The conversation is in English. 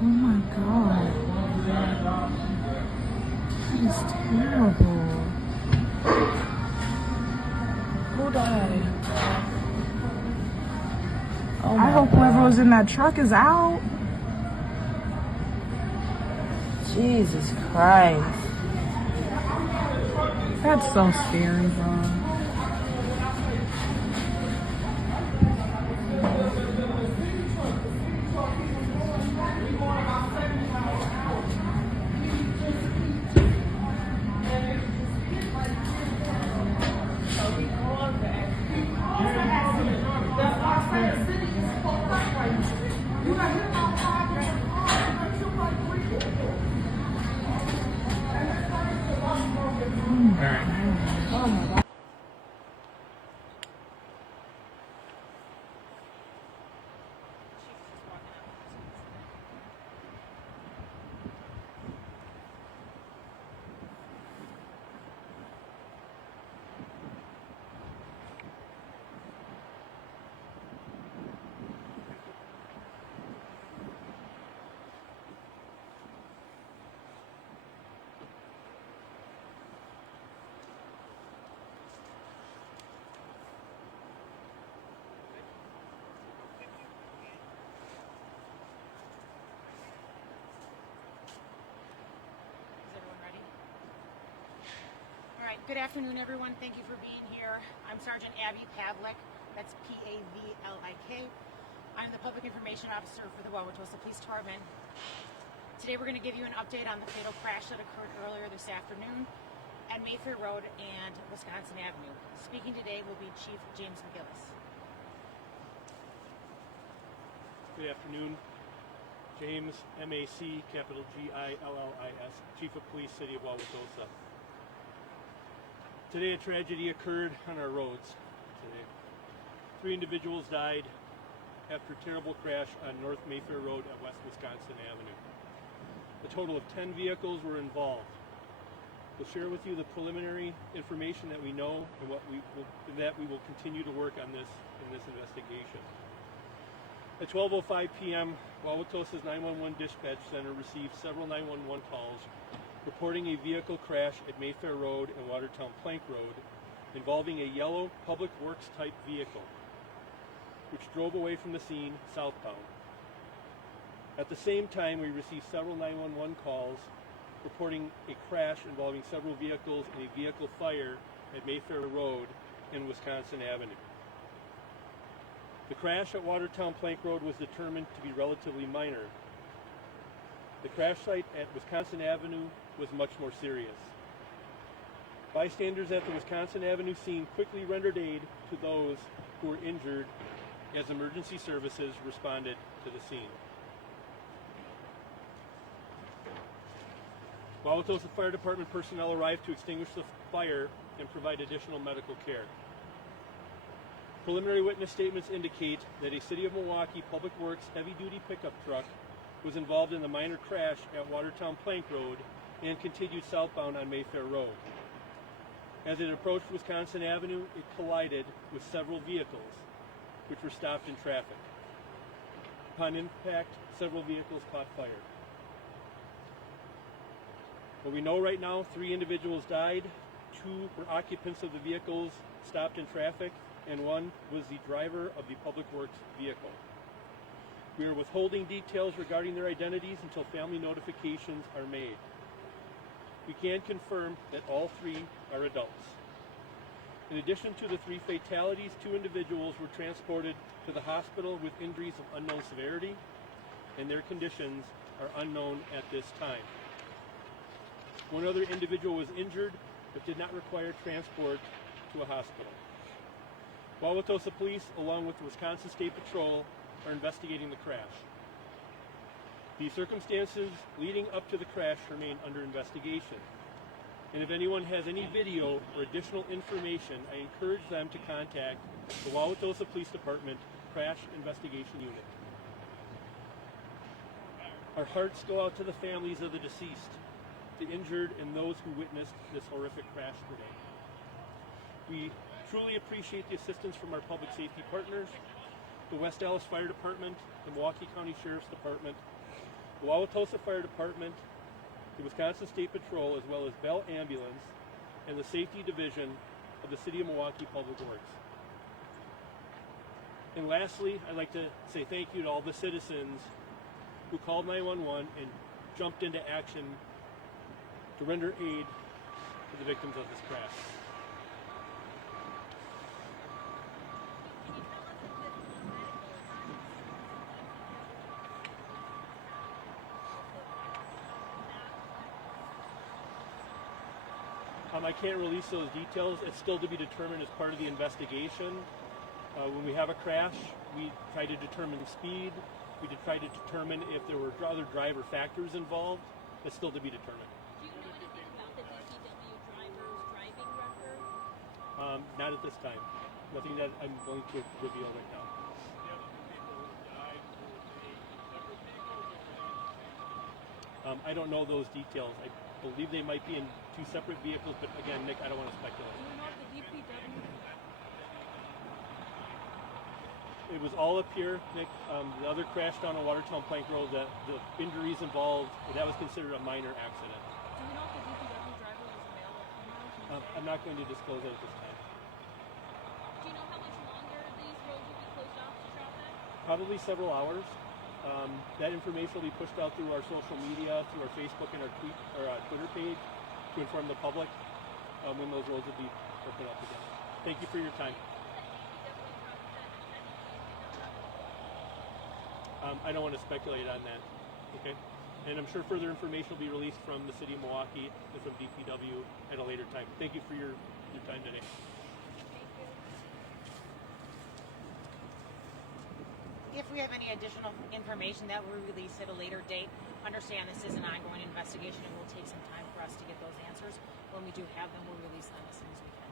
Oh my god. That is terrible. Who died? Oh I hope whoever was in that truck is out. Jesus Christ. That's so scary, bro. Good afternoon, everyone. Thank you for being here. I'm Sergeant Abby Pavlik. That's Pavlik. I'm the Public Information Officer for the Wauwatosa Police Department. Today we're going to give you an update on the fatal crash that occurred earlier this afternoon at Mayfair Road and Wisconsin Avenue. Speaking today will be Chief James McGillis. Good afternoon. James, M.A.C., capital G-I-L-L-I-S, Chief of Police, City of Wauwatosa. Today a tragedy occurred on our roads today. 3 individuals died after a terrible crash on North Mayfair Road at West Wisconsin Avenue. A total of 10 vehicles were involved. We'll share with you the preliminary information that we know and we will continue to work on this in this investigation. At 12:05 p.m., Wauwatosa's 911 dispatch center received several 911 calls reporting a vehicle crash at Mayfair Road and Watertown Plank Road involving a yellow public works type vehicle which drove away from the scene southbound. At the same time, we received several 911 calls reporting a crash involving several vehicles and a vehicle fire at Mayfair Road and Wisconsin Avenue. The crash at Watertown Plank Road was determined to be relatively minor. The crash site at Wisconsin Avenue was much more serious. Bystanders at the Wisconsin Avenue scene quickly rendered aid to those who were injured as emergency services responded to the scene. Wauwatosa Fire Department personnel arrived to extinguish the fire and provide additional medical care. Preliminary witness statements indicate that a City of Milwaukee Public Works heavy-duty pickup truck was involved in the minor crash at Watertown Plank Road and continued southbound on Mayfair Road. As it approached Wisconsin Avenue, it collided with several vehicles, which were stopped in traffic. Upon impact, several vehicles caught fire. What we know right now, 3 individuals died, 2 were occupants of the vehicles stopped in traffic, and 1 was the driver of the Public Works vehicle. We are withholding details regarding their identities until family notifications are made. We can confirm that all 3 are adults. In addition to the 3 fatalities, 2 individuals were transported to the hospital with injuries of unknown severity, and their conditions are unknown at this time. 1 other individual was injured but did not require transport to a hospital. Wauwatosa Police, along with the Wisconsin State Patrol, are investigating the crash. The circumstances leading up to the crash remain under investigation. And if anyone has any video or additional information, I encourage them to contact the Wauwatosa Police Department Crash Investigation Unit. Our hearts go out to the families of the deceased, the injured, and those who witnessed this horrific crash today. We truly appreciate the assistance from our public safety partners, the West Allis Fire Department, the Milwaukee County Sheriff's Department, The Wauwatosa Fire Department, the Wisconsin State Patrol, as well as Bell Ambulance, and the Safety Division of the City of Milwaukee Public Works. And lastly, I'd like to say thank you to all the citizens who called 911 and jumped into action to render aid to the victims of this crash. I can't release those details. It's still to be determined as part of the investigation. When we have a crash, we try to determine speed. We try to determine if there were other driver factors involved. It's still to be determined. Do you know anything about the DPW driver's driving record? Not at this time. Nothing that I'm going to reveal right now. I don't know those details. I believe they might be in two separate vehicles, but again, Nick, I don't want to speculate. Do you know if the DPW? It was all up here, Nick. The other crash down on Watertown Plank Road, the injuries involved, that was considered a minor accident. Do you know if the DPW driver was a male or female? I'm not going to disclose that at this time. Do you know how much longer these roads will be closed off to traffic? Probably several hours. That information will be pushed out through our social media, through our Facebook and our Twitter page to inform the public when those roads will be opened up again. Thank you for your time. I don't want to speculate on that. Okay, and I'm sure further information will be released from the City of Milwaukee and from DPW at a later time. Thank you for your time today. If we have any additional information that we'll release at a later date, understand this is an ongoing investigation and will take some time for us to get those answers. When we do have them, we'll release them as soon as we can.